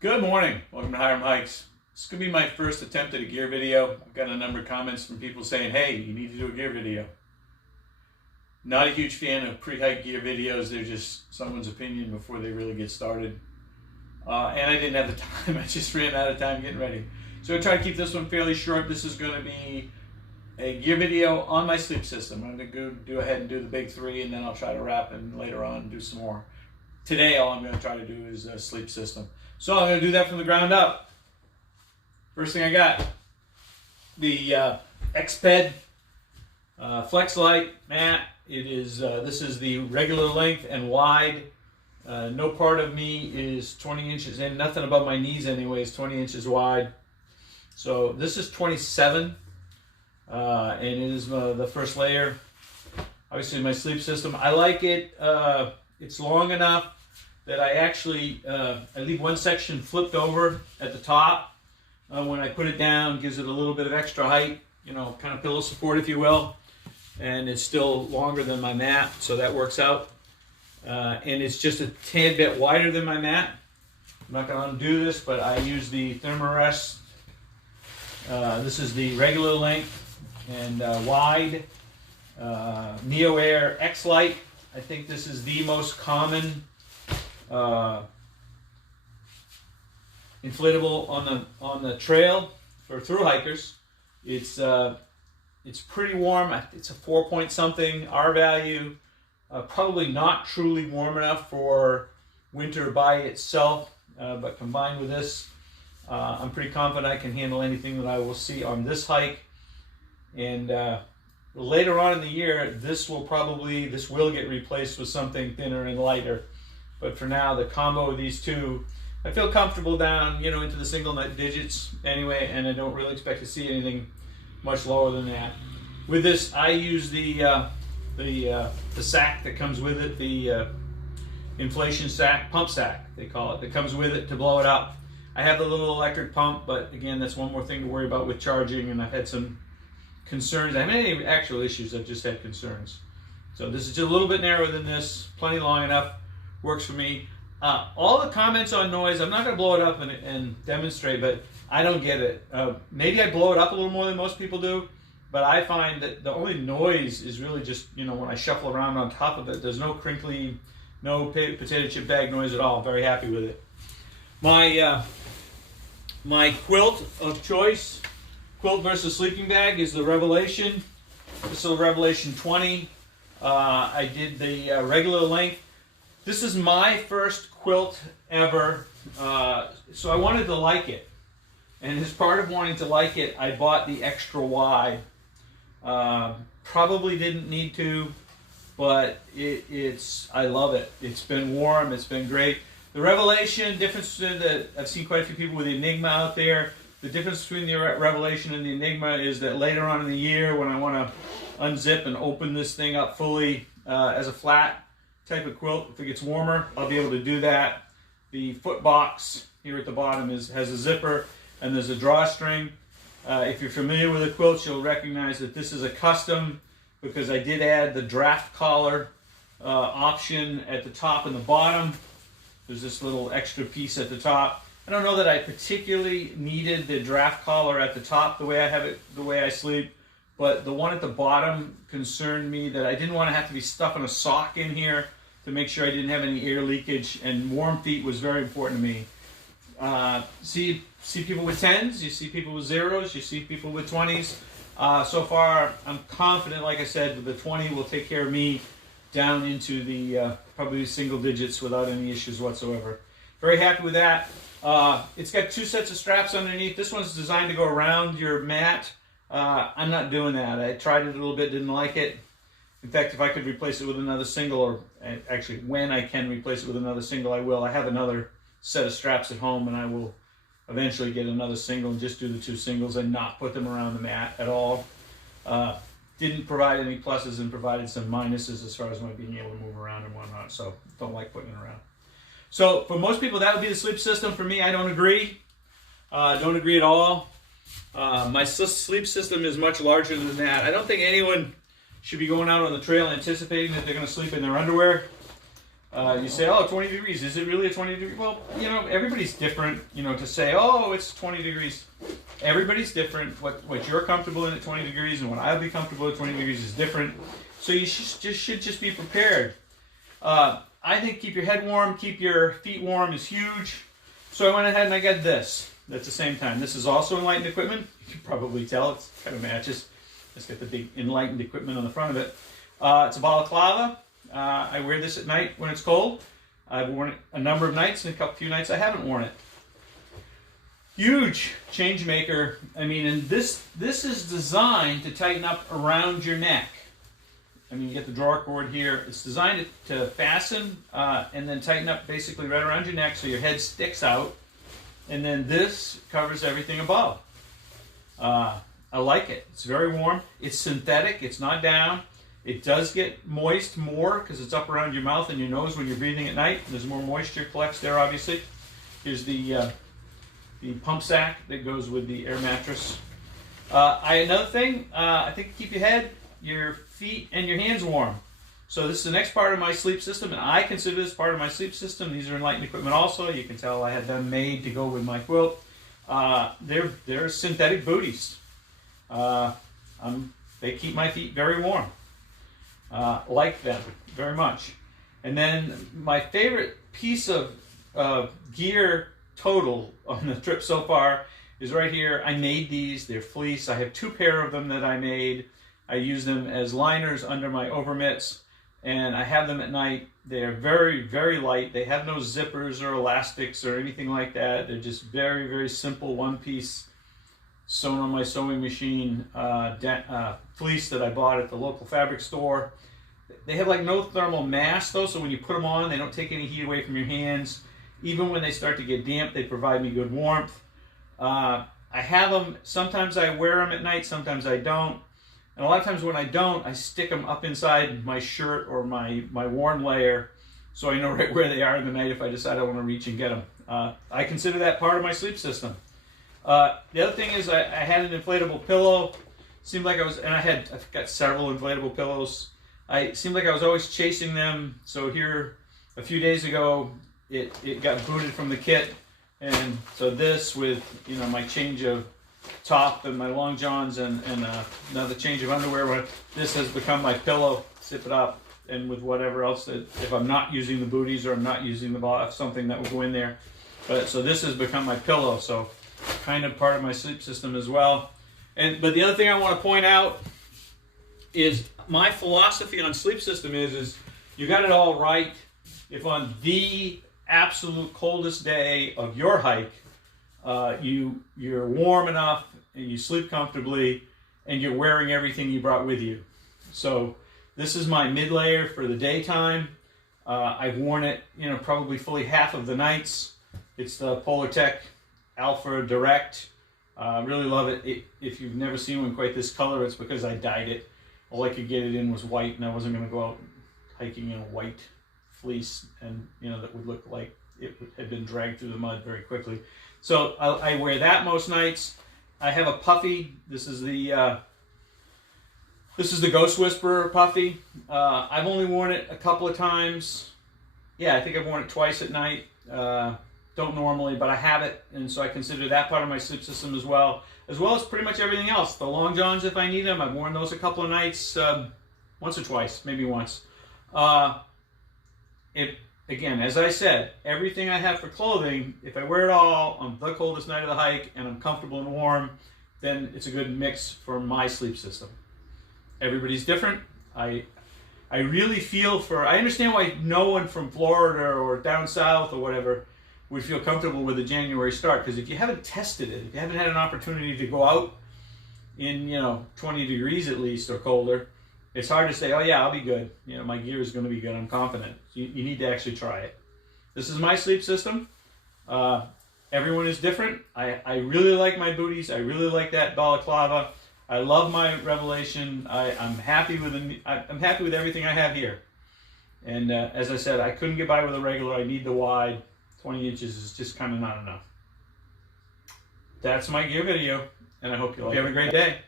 Good morning. Welcome to Hiram Hikes. This is going to be my first attempt at a gear video. I've got a number of comments from people saying, hey, you need to do a gear video. Not a huge fan of pre-hike gear videos. They're just someone's opinion before they really get started. And I didn't have the time. I just ran out of time getting ready. So I try to keep this one fairly short. This is going to be a gear video on my sleep system. I'm going to go ahead and do the big three, and then I'll try to wrap and later on do some more. Today, all I'm going to try to do is a sleep system. So I'm going to do that from the ground up. First thing I got, the XPED Flex Light mat. This is the regular length and wide. No part of me is 20 inches in. Nothing above my knees anyway is 20 inches wide. So this is 27, and it is the first layer. Obviously my sleep system. I like it. It's long enough that I actually I leave one section flipped over at the top. When I put it down, gives it a little bit of extra height, kind of pillow support, if you will. And it's still longer than my mat, so that works out. And it's just a tad bit wider than my mat. I'm not going to undo this, but I use the THRU. This is the regular length and wide Neo Air X Light. I think this is the most common inflatable on the trail for thru hikers. It's pretty warm. It's a 4 something R value. Probably not truly warm enough for winter by itself, but combined with this, I'm pretty confident I can handle anything that I will see on this hike. And later on in the year, this will get replaced with something thinner and lighter. But for now, the combo of these two, I feel comfortable down, into the single digits anyway, and I don't really expect to see anything much lower than that. With this, I use the sack that comes with it, the inflation sack, pump sack they call it, that comes with it to blow it up. I have the little electric pump, but again, that's one more thing to worry about with charging, and I've had some concerns. I haven't had any actual issues, I've just had concerns. So this is just a little bit narrower than this, plenty long enough, works for me. All the comments on noise, I'm not going to blow it up and demonstrate, but I don't get it. Maybe I blow it up a little more than most people do, but I find that the only noise is really just, when I shuffle around on top of it. There's no crinkly, no potato chip bag noise at all. I'm very happy with it. My quilt of choice, quilt versus sleeping bag, is the Revelation. This is the Revelation 20. I did the regular length. This is my first quilt ever, so I wanted to like it. And as part of wanting to like it, I bought the extra wide. Probably didn't need to, but I love it. It's been warm, it's been great. The Revelation, I've seen quite a few people with the Enigma out there. The difference between the Revelation and the Enigma is that later on in the year, when I want to unzip and open this thing up fully as a flat type of quilt, if it gets warmer, I'll be able to do that. The foot box here at the bottom has a zipper, and there's a drawstring. If you're familiar with the quilts, you'll recognize that this is a custom, because I did add the draft collar option at the top and the bottom. There's this little extra piece at the top. I don't know that I particularly needed the draft collar at the top the way I have it, the way I sleep, but the one at the bottom concerned me that I didn't want to have to be stuffing a sock in here to make sure I didn't have any air leakage, and warm feet was very important to me. See people with 10s, you see people with 0s, you see people with 20s. So far, I'm confident, like I said, the 20 will take care of me down into the probably single digits without any issues whatsoever. Very happy with that. It's got two sets of straps underneath. This one's designed to go around your mat. I'm not doing that. I tried it a little bit, didn't like it. In fact, if I could replace it with another single, or actually when I can replace it with another single, I will. I have another set of straps at home, and I will eventually get another single and just do the two singles and not put them around the mat at all. Didn't provide any pluses and provided some minuses as far as my being able to move around and whatnot, so don't like putting it around. So for most people, that would be the sleep system. For me, I don't agree. Don't agree at all. My sleep system is much larger than that. I don't think anyone should be going out on the trail anticipating that they're going to sleep in their underwear. You say, oh, 20 degrees. Is it really a 20 degree? Well, you know, everybody's different. You know, to say, oh, it's 20 degrees. Everybody's different. What you're comfortable in at 20 degrees and what I'll be comfortable at 20 degrees is different. So you should just be prepared. I think keep your head warm, keep your feet warm is huge. So I went ahead and I got this at the same time. This is also Enlightened equipment. You can probably tell it kind of matches. Let's get the big Enlightened equipment on the front of it. It's a balaclava. I wear this at night when it's cold. I've worn it a number of nights, and a few nights I haven't worn it. Huge change maker. I mean, and this is designed to tighten up around your neck. I mean, you get the drawer cord here. It's designed to fasten and then tighten up basically right around your neck so your head sticks out. And then this covers everything above. I like it. It's very warm. It's synthetic. It's not down. It does get moist more because it's up around your mouth and your nose when you're breathing at night. There's more moisture collects there, obviously. Here's the pump sack that goes with the air mattress. Another thing, I think keep your head, your feet, and your hands warm. So this is the next part of my sleep system, and I consider this part of my sleep system. These are Enlightened equipment also. You can tell I had them made to go with my quilt. They're synthetic booties. They keep my feet very warm. Like them very much. And then my favorite piece of gear total on the trip so far is right here. I made these. They're fleece. I have 2 pair of them that I made. I use them as liners under my overmitts, and I have them at night. They are very, very light. They have no zippers or elastics or anything like that. They're just very, very simple one-piece sewn on my sewing machine fleece that I bought at the local fabric store. They have like no thermal mass though, so when you put them on, they don't take any heat away from your hands. Even when they start to get damp, they provide me good warmth. I have them, sometimes I wear them at night, sometimes I don't. And a lot of times when I don't, I stick them up inside my shirt or my warm layer so I know right where they are in the night if I decide I want to reach and get them. I consider that part of my sleep system. The other thing is I had an inflatable pillow. Seemed like I've got several inflatable pillows. It seemed like I was always chasing them. So here, a few days ago, it got booted from the kit. And so this with, you know, my change of top and my long johns and another change of underwear, this has become my pillow. Zip it up, and with whatever else that, if I'm not using the booties or I'm not using the ball, something that will go in there. But so this has become my pillow. So kind of part of my sleep system as well. But the other thing I want to point out is my philosophy on sleep system is you got it all right if on the absolute coldest day of your hike you're warm enough and you sleep comfortably and you're wearing everything you brought with you. So this is my mid layer for the daytime. I've worn it, you know, probably fully half of the nights. It's the Polartec Alpha Direct. Really love it. If you've never seen one quite this color, it's because I dyed it. All I could get it in was white, and I wasn't going to go out hiking in a white fleece, and you know that would look like it had been dragged through the mud very quickly. So I wear that most nights. I have a puffy. This is the Ghost Whisperer puffy. I've only worn it a couple of times. Yeah, I think I've worn it twice at night. Don't normally, but I have it, and so I consider that part of my sleep system as well as pretty much everything else. The long johns, if I need them, I've worn those a couple of nights, once or twice, maybe once. Again, as I said, everything I have for clothing, if I wear it all on the coldest night of the hike and I'm comfortable and warm, then it's a good mix for my sleep system. Everybody's different. I really feel I understand why no one from Florida or down south or whatever would feel comfortable with a January start, because if you haven't tested it, if you haven't had an opportunity to go out in, you know, 20 degrees at least or colder, it's hard to say, oh yeah, I'll be good. You know, my gear is going to be good. I'm confident. You need to actually try it. This is my sleep system. Everyone is different. I really like my booties. I really like that balaclava. I love my Revelation. I'm happy with everything I have here. And as I said, I couldn't get by with a regular. I need the wide. 20 inches is just kind of not enough. That's my gear video, and I hope you like it. Have a great day.